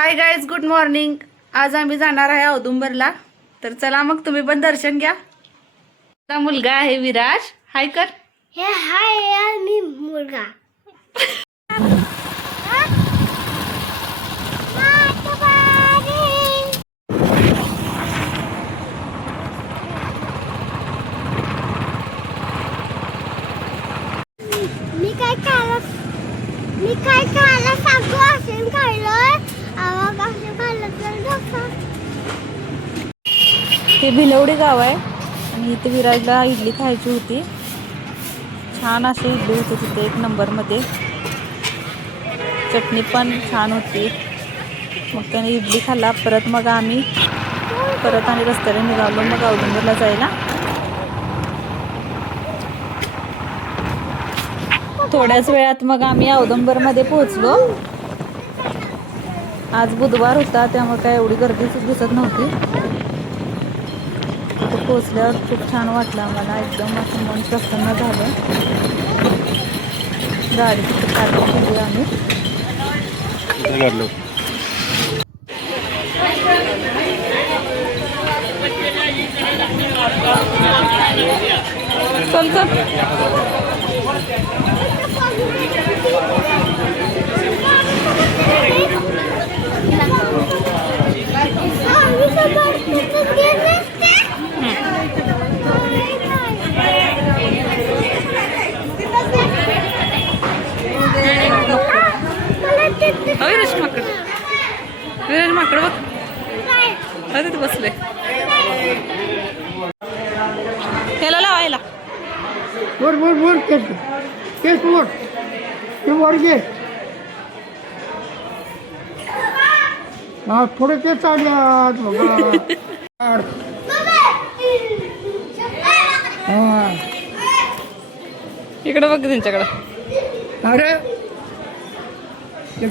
Hi guys, good morning. आज आम्ही जाणार आहे औदुंबरला. तर चला मग तुम्ही पण दर्शन घ्या. माझा मुलगा आहे विराज. हाय कर. हे हाय यार मी मुलगा. मी काय खायला सांगतो असेल खायलोय आवाज असेल खायला तर हे भिलवडी गाव आहे आणि इथे विराजला इडली खायची होती. छान अशी इडली होती तिथे, एक नंबरमध्ये. चटणी पण छान होती. मग त्याने इडली खाल्ला. परत मग आम्ही आणि रस्त्याने निघालो मग औदुंबरला जायला. थोड्याच वेळात मग आम्ही औदुंबरमध्ये पोहोचलो. आज बुधवार होता त्यामुळे काय एवढी गर्दी दिसत नव्हती. तिथे पोहोचल्यावर खूप छान वाटलं आम्हाला. एकदम असं मन प्रसन्न झालं. गाडी तिथे पार्किंग केली आम्ही. चल चल. विराज माकड बघ, अरे बसले त्याला लावायला. वर वर वर केस केस वर ते वर घे. हा थोडे केस चालल्यात बाबा. हा इकडे बघ त्यांच्याकडं. अरे हे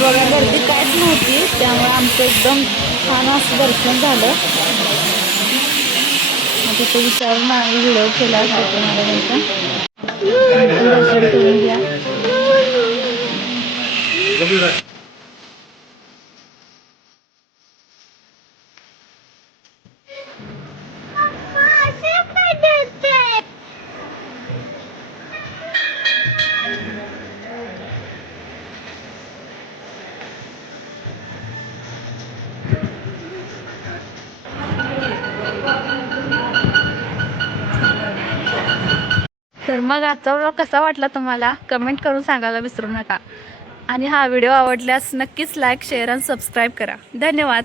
बघा, गर्दी काहीच नव्हती त्यामुळे आमचं एकदम छान असं दर्शन झालं. मग तिथे विचारून आम्ही व्हिडिओ केला महाराजांचा. दर्शन करून घ्या. तर मग आजचा व्लॉग कसा वाटला तुम्हाला कमेंट करून सांगायला विसरू नका. आणि हा व्हिडिओ आवडल्यास नक्कीच लाईक, शेअर आणि सबस्क्राईब करा. धन्यवाद.